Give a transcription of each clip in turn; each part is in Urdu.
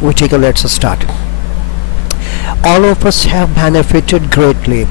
we take a let's start. All of us have benefited greatly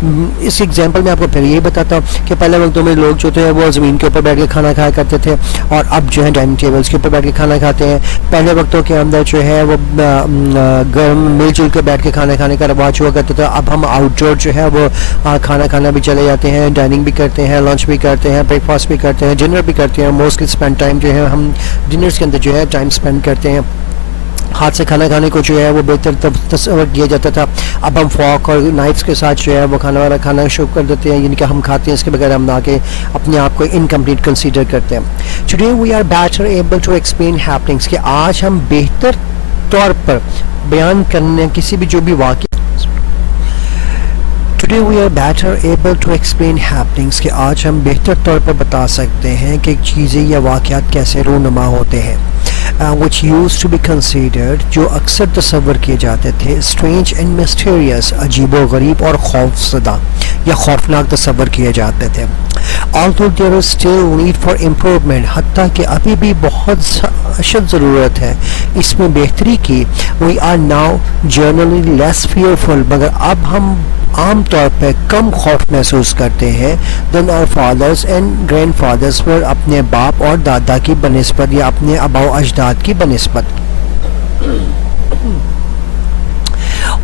اس ایگزامپل میں آپ کو پھر یہ بتاتا ہوں کہ پہلے وقتوں میں لوگ جو تھے وہ زمین کے اوپر بیٹھ کے کھانا کھایا کرتے تھے اور اب جو ہے ڈائننگ ٹیبلس کے اوپر بیٹھ کے کھانا کھاتے ہیں. پہلے وقتوں کے اندر جو ہے وہ گرم مل جل کے بیٹھ کے کھانا کھانے کا رواج ہوا کرتا تھا. اب ہم آؤٹ ڈور جو ہے وہ کھانا کھانا بھی چلے جاتے ہیں, ڈائننگ بھی کرتے ہیں, لنچ بھی کرتے ہیں, بریک فاسٹ بھی کرتے ہیں, ڈنر بھی کرتے ہیں. موسٹلی اسپینڈ ٹائم جو ہے ہم ڈنرس کے اندر جو ہے ٹائم اسپینڈ کرتے ہیں. ہاتھ سے کھانا کھانے کو جو ہے وہ بہتر تصور کیا جاتا تھا. اب ہم فورک اور نائفس کے ساتھ جو ہے وہ کھانا شروع کر دیتے ہیں, یعنی کہ ہم کھاتے ہیں اس کے بغیر ہم نہ کے اپنے آپ کو انکمپلیٹ کنسیڈر کرتے ہیں. Today we are better able to explain happenings, کہ آج ہم بہتر طور پر بیان کرنے کسی بھی جو بھی واقعہ Today we are better able to explain happenings, کہ آج ہم بہتر طور پر بتا سکتے ہیں کہ چیزیں یا واقعات کیسے رونما ہوتے ہیں. Which used to be considered, جو اکثر تصور کیے جاتے تھے, strange and mysterious, عجیب و غریب اور خوف زدہ یا خوفناک تصور کیے جاتے تھے. Although there is still need for improvement, حتیٰ کہ ابھی بھی بہت اشد ضرورت ہے اس میں بہتری کی. We are now generally less fearful, مگر اب ہم عام طور پہ کم خوف محسوس کرتے ہیں than our fathers and grandfathers پر, اپنے باپ اور دادا کی بنسبت یا اپنے آبا و اجداد کی بنسبت.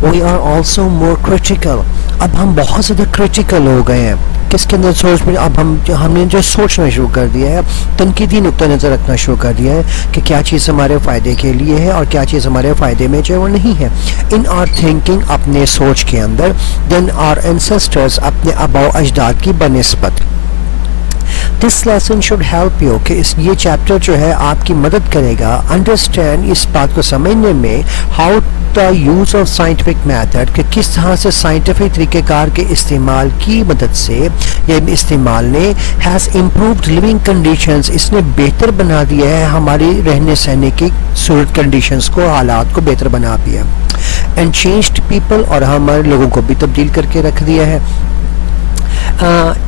We are also more critical, اب ہم بہت زیادہ critical ہو گئے ہیں. کس کے اندر سوچ میں اب ہم نے جو سوچنا شروع کر دیا ہے, تنقیدی نقطہ نظر رکھنا شروع کر دیا ہے کہ کیا چیز ہمارے فائدے کے لیے ہے اور کیا چیز ہمارے فائدے میں جو ہے وہ نہیں ہے. ان آر تھنکنگ, اپنے سوچ کے اندر, دین آر اینسسٹرز, اپنے آبا و اجداد کی بنسبت. This lesson should help you, کہ یہ چیپٹر جو ہے آپ کی مدد کرے گا انڈرسٹینڈ, اس بات کو سمجھنے میں, how the use of scientific method, کہ کس طرح سے سائنٹیفک طریقہ کار کے استعمال کی مدد سے یا استعمال نے has improved living conditions, اس نے بہتر بنا دیا ہے ہماری رہنے سہنے کی صورت کنڈیشنز کو, حالات کو بہتر بنا دیا, and changed people, اور ہمارے لوگوں کو بھی تبدیل کر کے رکھ دیا ہے.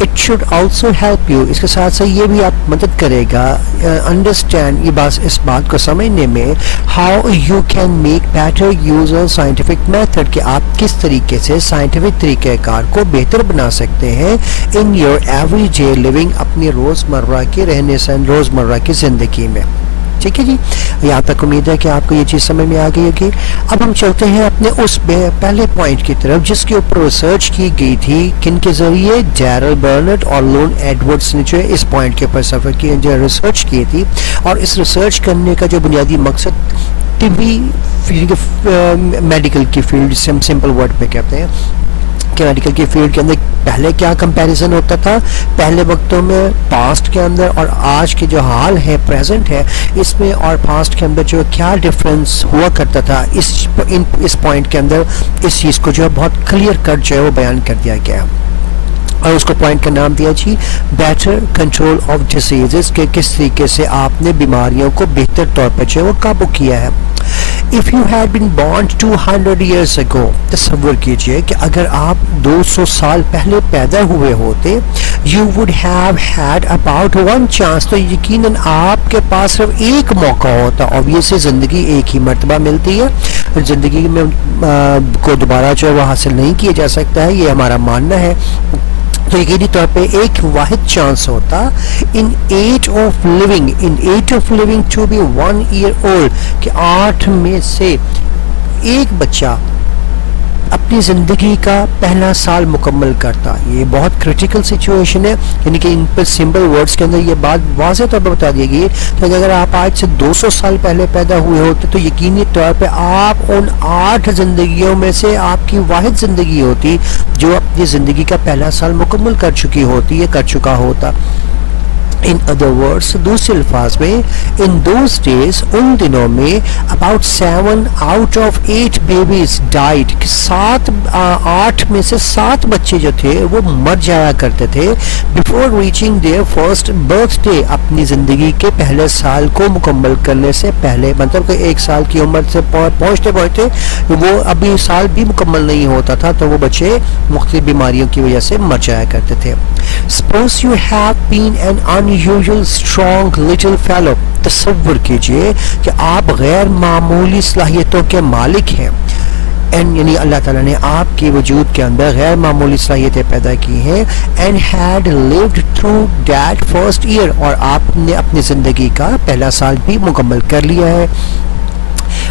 It should also help you, اس کے ساتھ ساتھ یہ بھی آپ مدد کرے گا understand, یہ اس بات کو سمجھنے میں, how you can make better use of scientific method, کہ آپ کس طریقے سے سائنٹیفک طریقہ کار کو بہتر بنا سکتے ہیں in your everyday living, اپنی روزمرہ کے رہنے سہنے, روزمرہ کی زندگی میں. ٹھیک ہے جی, یہاں تک امید ہے کہ آپ کو یہ چیز سمجھ میں آ گئی ہوگی. اب ہم چلتے ہیں اپنے اس پہلے پوائنٹ کی طرف جس کے اوپر ریسرچ کی گئی تھی, کن کے ذریعے, ڈیرل برنٹ اور لون ایڈورڈز نے جو ہے اس پوائنٹ کے اوپر سفر کی جو ریسرچ کی تھی. اور اس ریسرچ کرنے کا جو بنیادی مقصد طبی میڈیکل کی فیلڈ, سمپل ورڈ پہ کہتے ہیں کہ میڈیکل کی فیلڈ کے اندر پہلے کیا کمپیریزن ہوتا تھا پہلے وقتوں میں پاسٹ کے اندر, اور آج کے جو حال ہے پریزنٹ ہے اس میں, اور پاسٹ کے اندر جو کیا ڈفرینس ہوا کرتا تھا, اس پوائنٹ کے اندر اس چیز کو جو ہے بہت کلیئر کٹ جو ہے وہ بیان کر دیا گیا. اور اس کو پوائنٹ کا نام دیا جی بیٹر کنٹرول آف ڈیزیزز, کہ کس طریقے سے آپ نے بیماریوں کو بہتر طور پر جو ہے وہ قابو کیا ہے. If you had been born 200 years ago, تصور کیجئے کہ اگر آپ 200 سال پہلے پیدا ہوئے ہوتے, you would have had about one chance, تو یقیناً آپ کے پاس صرف ایک موقع ہوتا. obviously زندگی ایک ہی مرتبہ ملتی ہے, زندگی میں کو دوبارہ جو ہے وہ حاصل نہیں کیا جا سکتا ہے, یہ ہمارا ماننا ہے. تو یقینی طور پہ ایک واحد چانس ہوتا in age of living to be 1 year old, کہ 8 میں سے ایک بچہ اپنی زندگی کا پہلا سال مکمل کرتا. یہ بہت کریٹیکل سچویشن ہے, یعنی کہ ان پر سمپل ورڈز کے اندر یہ بات واضح طور پر بتا دی گئی کہ اگر آپ آج سے 200 سال پہلے پیدا ہوئے ہوتے تو یقینی طور پہ آپ ان 8 زندگیوں میں سے آپ کی واحد زندگی ہوتی جو اپنی زندگی کا پہلا سال مکمل کر چکی ہوتی یا کر چکا ہوتا. In other words, دوسرے الفاظ میں, in those days, ان دنوں میں about 7 out of 8 babies died, کہ 8 میں سے 7 بچے جو تھے وہ مر جایا کرتے تھے before reaching their first birthday, اپنی زندگی کے پہلے سال کو مکمل کرنے سے پہلے, مطلب کہ 1 سال کی عمر سے پہنچتے وہ ابھی سال بھی مکمل نہیں ہوتا تھا تو وہ بچے مختلف بیماریوں کی وجہ سے مر جایا کرتے تھے. Suppose you have been an unusual strong little fellow, تصور کیجئے کہ آپ غیر معمولی صلاحیتوں کے مالک ہیں. اینڈ یعنی اللہ تعالیٰ نے آپ کے وجود کے اندر غیر معمولی صلاحیتیں پیدا کی ہیں and had lived through that first year, اور آپ نے اپنی زندگی کا پہلا سال بھی مکمل کر لیا ہے.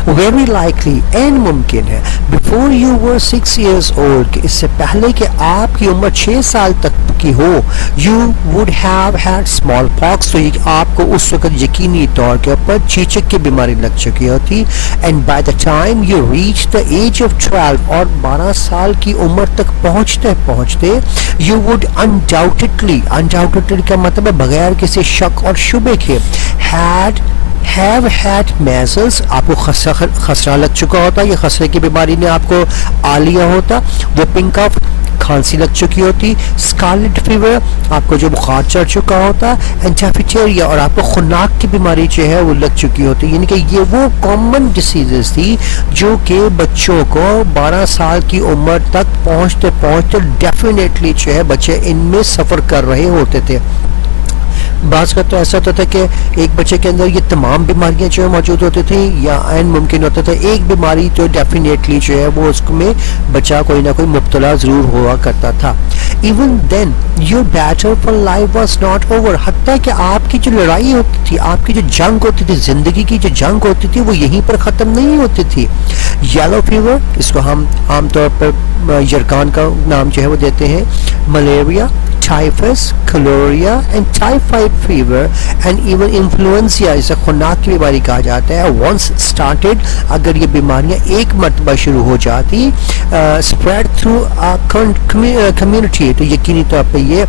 ویری لائکلی اینڈ ممکن ہے before you were 6 years old, کہ اس سے پہلے کہ آپ کی عمر 6 سال تک کی ہو, you would have had smallpox, تو یہ آپ کو اس وقت یقینی طور کے اوپر چیچک کی بیماری لگ چکی ہوتی. And by the time you reach the age of 12, اور 12 سال کی عمر تک پہنچتے پہنچتے یو وڈ انڈاؤٹڈلی کا مطلب ہے بغیر کسی شک اور شبے کے, have had measles, آپ کو خسرہ لگ چکا ہوتا, یہ خسرے کی بیماری نے آپ کو آ لیا ہوتا. whooping cough, کھانسی لگ چکی ہوتی. scarlet fever, آپ کو جو بخار چڑھ چکا ہوتا. and diphtheria, اور آپ کو خناق کی بیماری جو ہے وہ لگ چکی ہوتی. یعنی کہ یہ وہ کامن ڈیسیزز تھی جو کہ بچوں کو 12 سال کی عمر تک پہنچتے پہنچتے ڈیفینیٹلی جو ہے بچے ان میں سفر کر رہے ہوتے تھے. بعض کا تو ایسا ہوتا تھا کہ ایک بچے کے اندر یہ تمام بیماریاں جو ہے موجود ہوتی تھیں, یا عین ممکن ہوتا تھا ایک بیماری تو ڈیفینیٹلی جو ہے وہ اس میں بچہ کوئی نہ کوئی مبتلا ضرور ہوا کرتا تھا. Even then your battle for life was not over, حتیٰ کہ آپ کی جو لڑائی ہوتی تھی, آپ کی جو جنگ ہوتی تھی, زندگی کی جو جنگ ہوتی تھی, وہ یہیں پر ختم نہیں ہوتی تھی. یلو فیور, اس کو ہم عام طور پر یرکان کا نام جو ہے وہ دیتے ہیں. Malaria, typhus, cholera and typhoid fever and even influenza, اسے خناق کی بیماری کہا جاتا ہے. once started, اگر یہ بیماریاں ایک مرتبہ شروع ہو جاتی, spread through community, تو یقینی طور پہ یہ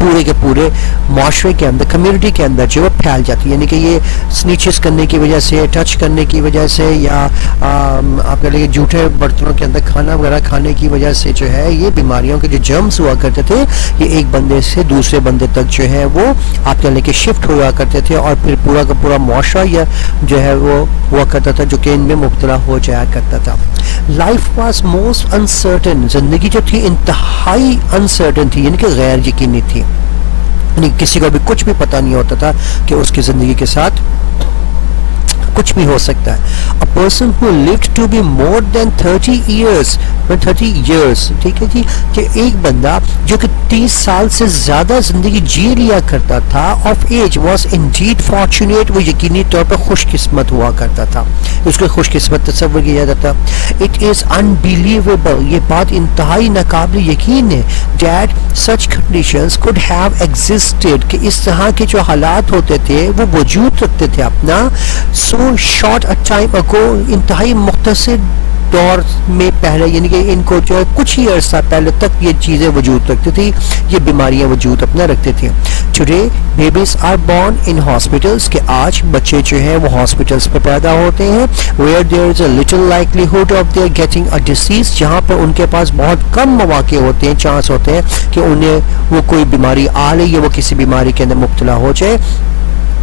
پورے کے پورے معاشرے کے اندر, کمیونٹی کے اندر جو ہے پھیل جاتی ہے. یعنی کہ یہ سنیچز کرنے کی وجہ سے, ٹچ کرنے کی وجہ سے, یا آپ کہہ لیں جھوٹے برتنوں کے اندر کھانا وغیرہ کھانے کی وجہ سے جو ہے یہ بیماریوں کے جو جرمز ہوا کرتے تھے یہ ایک بندے سے دوسرے بندے تک جو ہے وہ آپ کہہ لیں کہ شفٹ ہوا کرتے تھے, اور پھر پورا کا پورا معاشرہ یا جو ہے وہ ہوا کرتا تھا جو کہ ان میں مبتلا ہو جایا کرتا تھا. لائف واز موسٹ انسرٹن, زندگی جو تھی انتہائی انسرٹن تھی, یعنی کہ غیر یقینی تھی. یعنی کسی کو بھی کچھ بھی پتہ نہیں ہوتا تھا کہ اس کی زندگی کے ساتھ کچھ بھی ہو سکتا ہے. A person who lived to be more than 30 years, ٹھیک ہے جی, کہ ایک بندہ جو کہ 30 سال سے زیادہ زندگی جی لیا کرتا تھا, of age, was indeed fortunate, وہ یقینی طور پر خوش قسمت ہوا کرتا تھا, اس کو خوش قسمت تصور کیا جاتا تھا. It is unbelievable, یہ بات انتہائی ناقابل یقین ہے, that such conditions could have existed, کہ اس طرح کے جو حالات ہوتے تھے وہ وجود رکھتے تھے اپنا, so short a time ago, انتہائی مختصر دور میں پہلے, یعنی کہ ان کو جو ہے کچھ ہی عرصہ پہلے تک یہ چیزیں وجود رکھتی تھی, یہ بیماریاں وجود اپنا رکھتے تھے. Today babies are born in hospitals, کہ آج بچے جو ہیں وہ ہاسپٹلس پہ پیدا ہوتے ہیں. Where there is a little likelihood of their getting a disease, جہاں پر ان کے پاس بہت کم مواقع ہوتے ہیں, چانس ہوتے ہیں کہ انہیں وہ کوئی بیماری آ لے یا وہ کسی بیماری کے اندر مبتلا ہو جائے,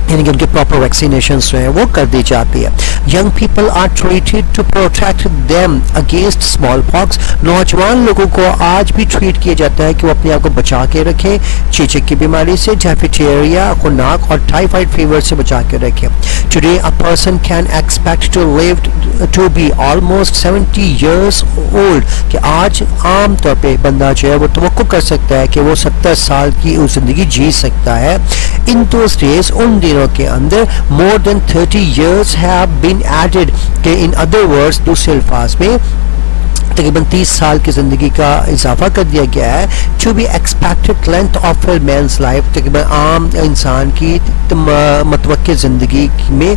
یعنی کہ ان کے پراپر ویکسینیشنز جو ہیں وہ کر دی جاتی ہے. Young people are treated to protect them against smallpox, نوجوان لوگوں کو آج بھی ٹریٹ کیا جاتا ہے کہ وہ اپنے آپ کو بچا کے رکھیں چیچک کی بیماری سے, ڈیفتھیریا, خناق اور ٹائیفائڈ فیور سے بچا کے رکھیں. Today a person can expect to live to be almost 70 years old, کہ آج عام طور پہ بندہ جو ہے وہ توقع کر سکتا ہے کہ وہ 70 سال کی زندگی جی سکتا ہے. ان دوز ڈیز, ان دنوں کے اندر, more than 30 years have been added, کہ in other words, دوسرے الفاظ میں تقریباً 30 سال کی زندگی کا اضافہ کر دیا گیا ہے. To be expected length of a man's life, تقریباً عام انسان کی متوقع زندگی میں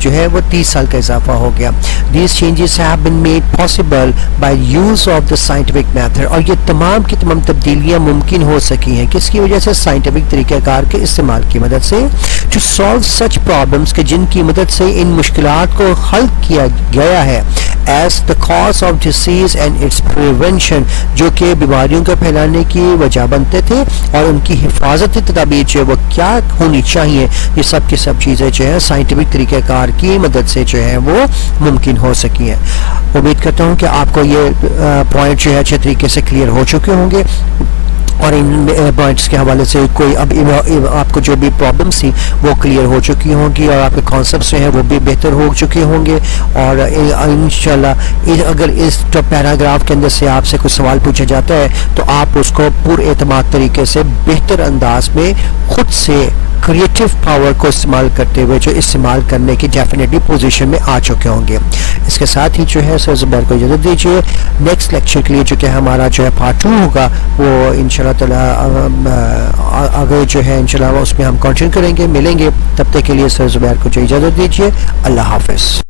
جو ہے وہ 30 سال کا اضافہ ہو گیا. These changes have been made possible by use of the scientific method, اور یہ تمام کی تمام تبدیلیاں ممکن ہو سکی ہیں کس کی وجہ سے, سائنٹیفک طریقہ کار کے استعمال کی مدد سے. ٹو سالو سچ پرابلمس, کہ جن کی مدد سے ان مشکلات کو حل کیا گیا ہے, as the cause of disease and its prevention, جو کہ بیماریوں کے پھیلانے کی وجہ بنتے تھے, اور ان کی حفاظتی تدابیر جو ہے وہ کیا ہونی چاہیے, یہ سب کی سب چیزیں جو ہے سائنٹیفک طریقہ کار کی مدد سے جو ہے وہ ممکن ہو سکی ہیں. امید کرتا ہوں کہ آپ کو یہ پوائنٹ جو ہے اچھے طریقے سے کلیئر ہو چکے ہوں گے. اور ان پوائنٹس کے حوالے سے کوئی اب آپ کو جو بھی پرابلمس تھی وہ کلیئر ہو چکی ہوں گی اور آپ کے کانسیپٹس جو ہیں وہ بھی بہتر ہو چکے ہوں گے. اور انشاءاللہ اگر اس پیراگراف کے اندر سے آپ سے کوئی سوال پوچھا جاتا ہے تو آپ اس کو پر اعتماد طریقے سے بہتر انداز میں خود سے کریٹو پاور کو استعمال کرتے ہوئے جو استعمال کرنے کی ڈیفینیٹلی پوزیشن میں آ چکے ہوں گے. اس کے ساتھ ہی جو ہے سر زبیر کو اجازت دیجیے. نیکسٹ لیکچر کے لیے جو کہ ہمارا جو ہے پارٹ 2 ہوگا وہ انشاءاللہ تعالی آگے جو ہے انشاءاللہ اس میں ہم کنٹینیو کریں گے, ملیں گے. تب تک کے لیے سر زبیر کو جو اجازت دیجیے. اللہ حافظ.